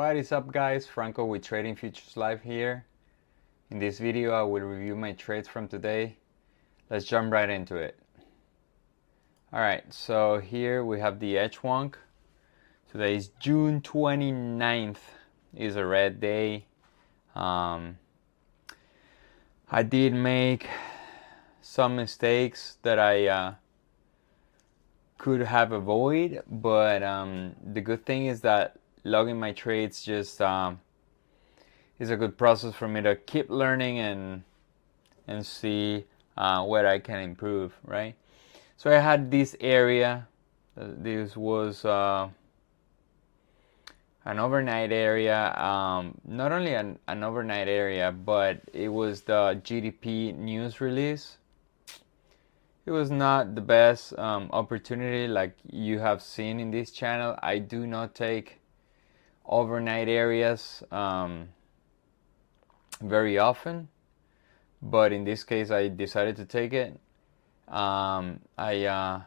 What is up, guys? Franco with Trading Futures Live here. In this video I will review my trades from today. Let's jump right into it. Alright, so here we have the H1. Today is June 29th. Is a red day. I did make some mistakes that I could have avoided, but the good thing is that logging my trades just is a good process for me to keep learning and see what I can improve, right? So I had this area. This was an overnight area. Not only an overnight area, but it was the GDP news release. It was not the best opportunity like you have seen in this channel. I do not take overnight areas very often, but in this case I decided to take it. The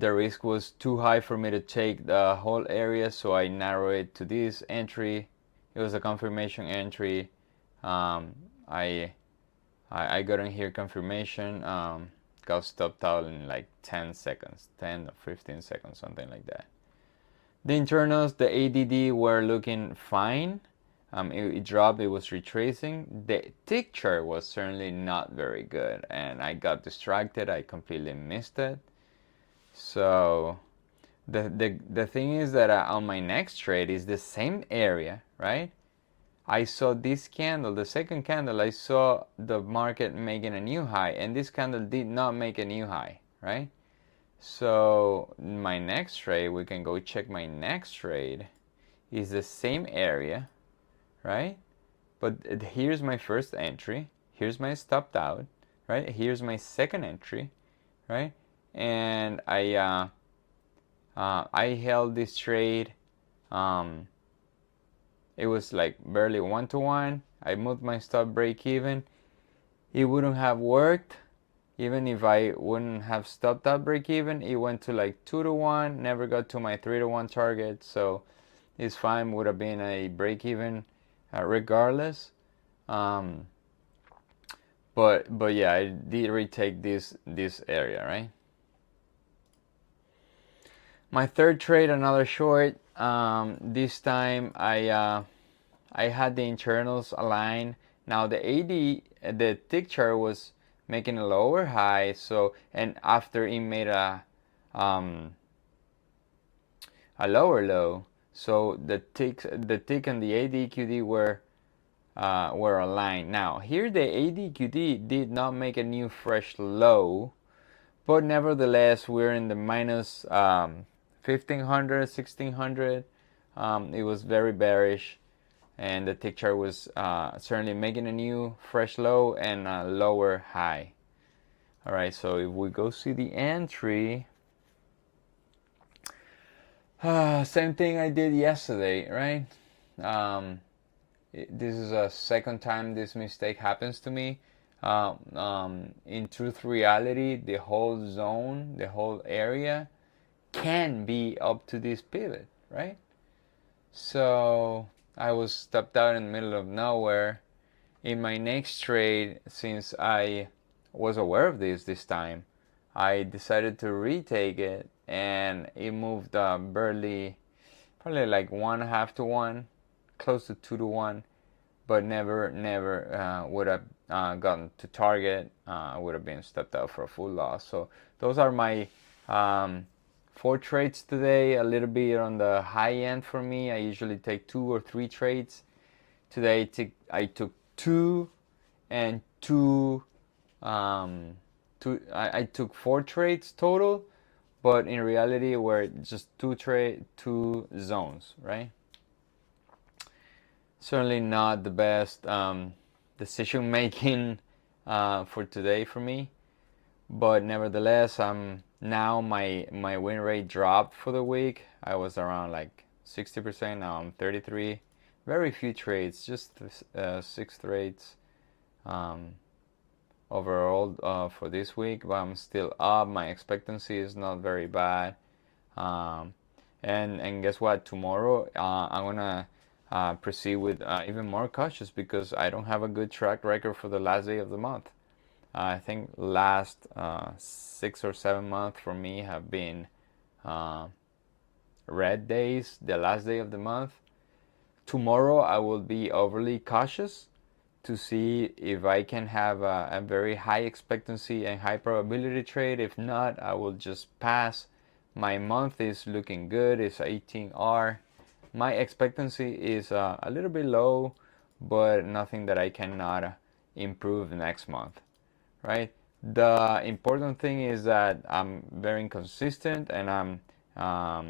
risk was too high for me to take the whole area, so I narrowed it to this entry. It was a confirmation entry. I got in here confirmation. Got stopped out in like 10 seconds, 10 or 15 seconds, something like that. The internals, the ADD were looking fine. It dropped, it was retracing. The tick chart was certainly not very good, and I got distracted. I completely missed it. So the thing is that on my next trade is the same area, right? I saw this candle, the second candle, I saw the market making a new high, and this candle did not make a new high, right? So my next trade, we can go check my next trade, is the same area, right? But here's my first entry, here's my stopped out, right? Here's my second entry, right? And I held this trade. It was like barely 1-to-1. I moved my stop break even. It wouldn't have worked even if I wouldn't have stopped that break even. It went to like 2-to-1, never got to my 3-to-1 target, so it's fine. Would have been a break even regardless. But yeah, I did retake this area, right? My third trade, another short. This time I had the internals aligned. Now the tick chart was making a lower high, so, and after it made a lower low, so the tick and the ADQD were aligned. Now here the ADQD did not make a new fresh low, but nevertheless we're in the minus 1500, 1600. It was very bearish, and the tick chart was certainly making a new fresh low and a lower high. Alright, so if we go see the entry, same thing I did yesterday, right? This is a second time this mistake happens to me. In truth reality, the whole zone, the whole area can be up to this pivot, right? So I was stopped out in the middle of nowhere. In my next trade, since I was aware of this time, I decided to retake it, and it moved barely, probably like 1.5-to-1, close to 2-to-1, but never would have gotten to target. I would have been stopped out for a full loss. So those are my 4 trades today. A little bit on the high end for me. I usually take 2 or 3 trades. Today I took 2 and 2. I took 4 trades total, but in reality were just 2 zones, right? Certainly not the best decision making for today for me, but nevertheless, now my win rate dropped for the week. I was around like 60%. Now I'm 33. Very few trades, just 6 trades overall for this week, but I'm still up. My expectancy is not very bad. And guess what? Tomorrow I'm gonna proceed with even more cautious because I don't have a good track record for the last day of the month. I think last 6 or 7 months for me have been red days, the last day of the month. Tomorrow I will be overly cautious to see if I can have a very high expectancy and high probability trade. If not, I will just pass. My month is looking good. It's 18R. My expectancy is a little bit low, but nothing that I cannot improve next month, right? The important thing is that I'm very consistent and I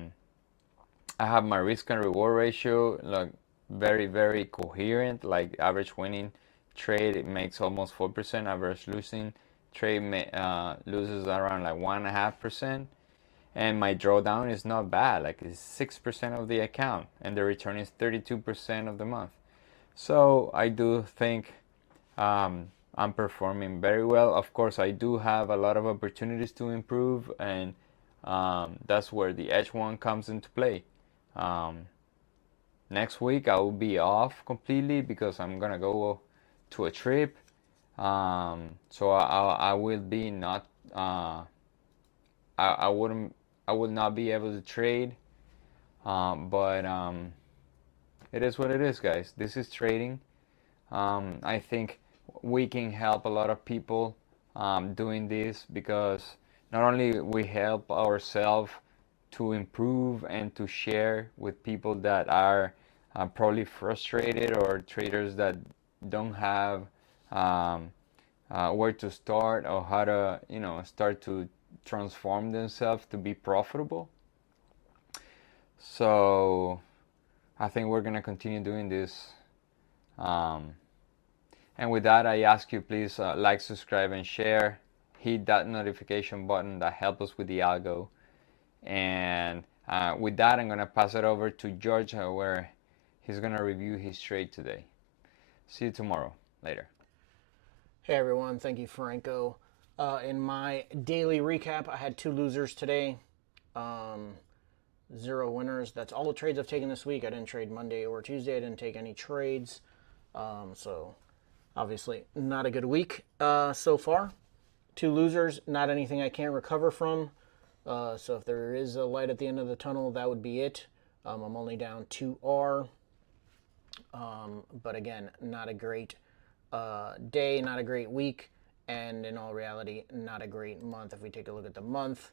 have my risk and reward ratio like very coherent. Like average winning trade, it makes almost 4%. Average losing trade loses around like 1.5%. And my drawdown is not bad. Like it's 6% of the account, and the return is 32% of the month. So I do think I'm performing very well. Of course, I do have a lot of opportunities to improve, and that's where the H1 comes into play. Next week I will be off completely because I'm gonna go to a trip. So I will be not. I wouldn't. I will not be able to trade. But it is what it is, guys. This is trading. I think we can help a lot of people doing this because not only we help ourselves to improve and to share with people that are probably frustrated or traders that don't have where to start or how to start to transform themselves to be profitable. So I think we're gonna continue doing this. And with that, I ask you please like, subscribe, and share. Hit that notification button that helps us with the algo. And with that, I'm gonna pass it over to Jorge, where he's gonna review his trade today. See you tomorrow. Later. Hey everyone, thank you, Franco. In my daily recap, I had 2 losers today, 0 winners. That's all the trades I've taken this week. I didn't trade Monday or Tuesday. I didn't take any trades. So obviously not a good week so far. 2 losers, not anything I can't recover from. So if there is a light at the end of the tunnel, that would be it. I'm only down 2R. But again, not a great day, not a great week, and in all reality, not a great month. If we take a look at the month,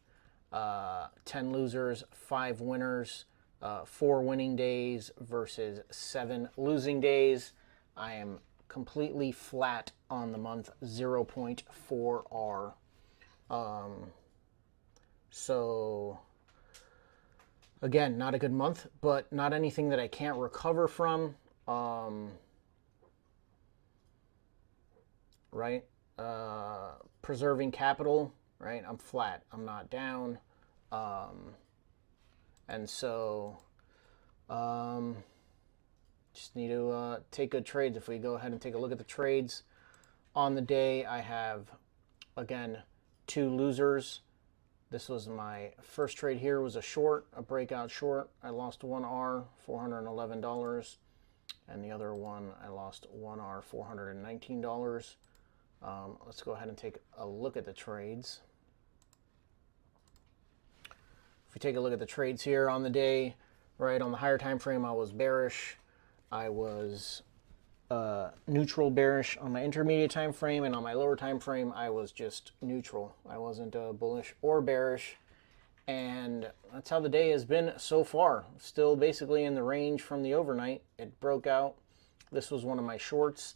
10 losers, 5 winners, 4 winning days versus 7 losing days. I am completely flat on the month, 0.4R. So again, not a good month, but not anything that I can't recover from. Right? Preserving capital, right? I'm flat. I'm not down. And so just need to take good trades. If we go ahead and take a look at the trades on the day, I have, again, 2 losers. This was my first trade here, was a short, a breakout short. I lost 1R, $411. And the other one, I lost 1R, $419. Let's go ahead and take a look at the trades. If we take a look at the trades here on the day, right, on the higher time frame, I was bearish. I was neutral bearish on my intermediate time frame, and on my lower time frame, I was just neutral. I wasn't bullish or bearish, and that's how the day has been so far. Still basically in the range from the overnight. It broke out. This was one of my shorts.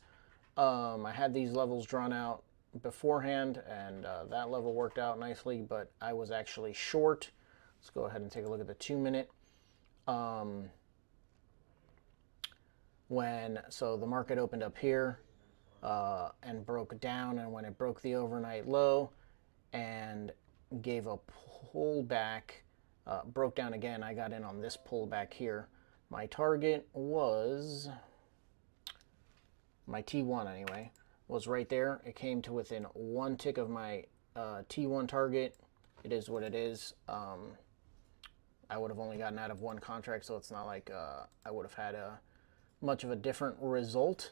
I had these levels drawn out beforehand, and that level worked out nicely, but I was actually short. Let's go ahead and take a look at the 2-minute. So the market opened up here and broke down, and when it broke the overnight low and gave a pullback, broke down again, I got in on this pullback here. My target was, my T1 anyway, was right there. It came to within 1 tick of my T1 target. It is what it is. I would have only gotten out of 1 contract, so it's not like I would have had much of a different result.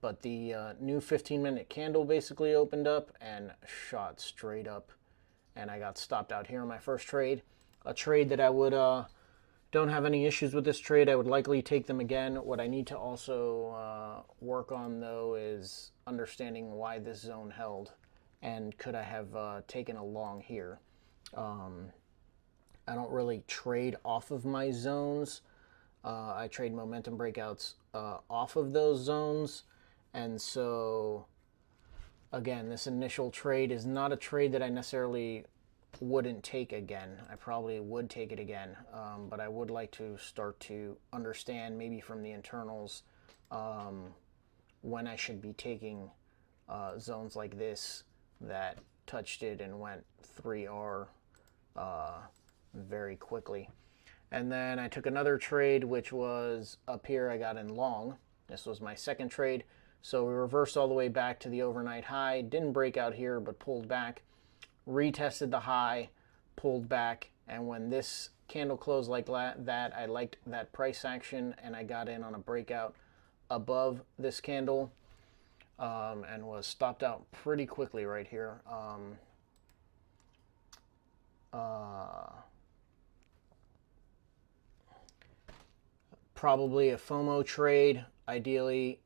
But the new 15-minute candle basically opened up and shot straight up, and I got stopped out here in my first trade. A trade that I would don't have any issues with this trade. I would likely take them again. What I need to also work on though is understanding why this zone held, and could I have taken a long here. I don't really trade off of my zones. I trade momentum breakouts off of those zones. And so, again, this initial trade is not a trade that I necessarily wouldn't take again. I probably would take it again, but I would like to start to understand maybe from the internals when I should be taking zones like this that touched it and went 3R very quickly. And then I took another trade, which was up here. I got in long. This was my second trade. So we reversed all the way back to the overnight high. Didn't break out here, but pulled back. Retested the high, pulled back. And when this candle closed like that, I liked that price action, and I got in on a breakout above this candle and was stopped out pretty quickly right here. Probably a FOMO trade. Ideally,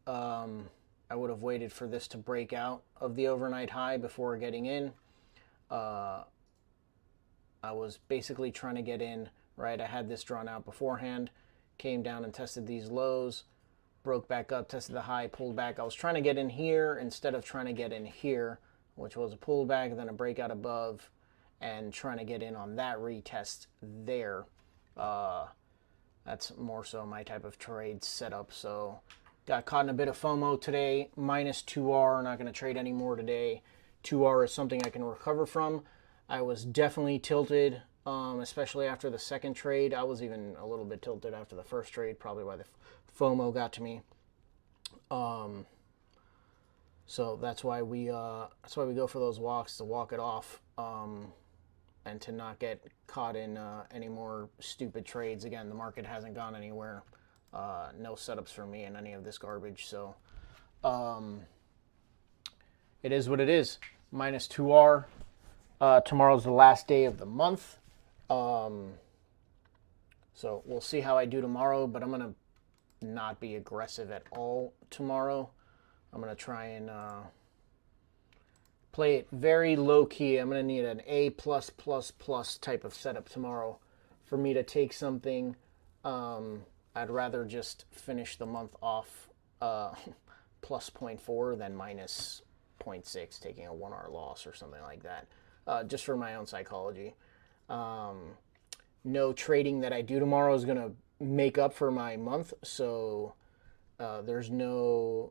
I would have waited for this to break out of the overnight high before getting in. I was basically trying to get in, right? I had this drawn out beforehand, came down and tested these lows, broke back up, tested the high, pulled back. I was trying to get in here instead of trying to get in here, which was a pullback, then a breakout above, and trying to get in on that retest there. That's more so my type of trade setup. So got caught in a bit of FOMO today, minus 2R, not going to trade any more today. 2R is something I can recover from. I was definitely tilted, especially after the second trade. I was even a little bit tilted after the first trade, probably why the FOMO got to me. So that's why we go for those walks, to walk it off, and to not get caught in any more stupid trades. Again, the market hasn't gone anywhere. No setups for me in any of this garbage. So it is what it is. Minus 2R. Tomorrow's the last day of the month. So we'll see how I do tomorrow, but I'm going to not be aggressive at all tomorrow. I'm going to try and play it very low key. I'm going to need an A+++ type of setup tomorrow for me to take something. I'd rather just finish the month off plus 0.4 than minus 0.6, taking a 1R loss or something like that, just for my own psychology. No trading that I do tomorrow is going to make up for my month, so there's no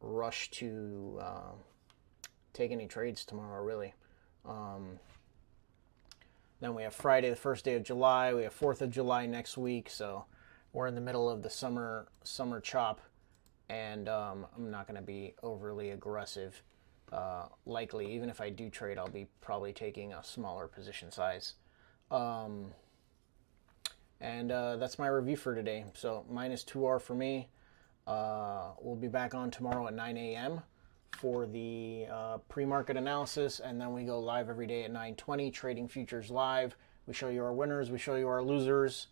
rush to take any trades tomorrow, really. Then we have Friday, the first day of July. We have 4th of July next week, so we're in the middle of the summer chop, and I'm not going to be overly aggressive. Likely, even if I do trade, I'll be probably taking a smaller position size. And that's my review for today. So minus 2R for me. We'll be back on tomorrow at 9 a.m. for the pre-market analysis, and then we go live every day at 9:20, trading futures live. We show you our winners, we show you our losers,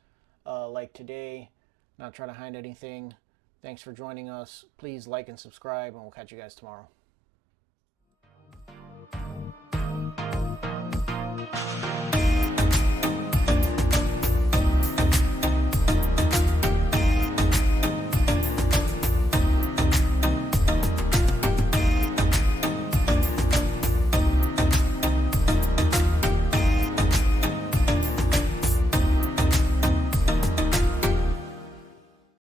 like today. Not trying to hide anything. Thanks for joining us. Please like and subscribe, and we'll catch you guys tomorrow.